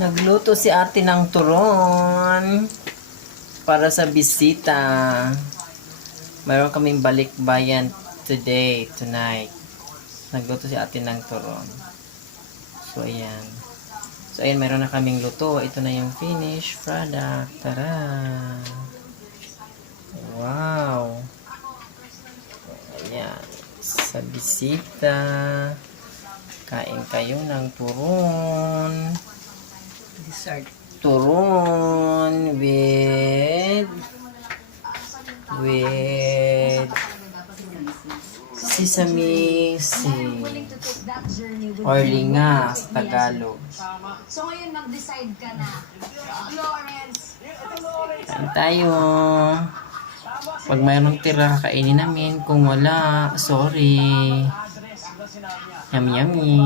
Nagluto si ate ng turon para sa bisita. Mayroon kaming balikbayan tonight. Nagluto si ate ng turon. So, ayan. So, ayan, mayroon na kaming luto. Ito na yung finished product. Tara! Wow! Ayan. Sa bisita. Kain kayo ng turon. Dessert. Turon with sesame seed or linga sa Tagalog. So ngayon mag-decide ka na. Lawrence. Kain tayo. Pag mayroong tira, kainin namin. Kung wala, sorry. Yummy, yummy.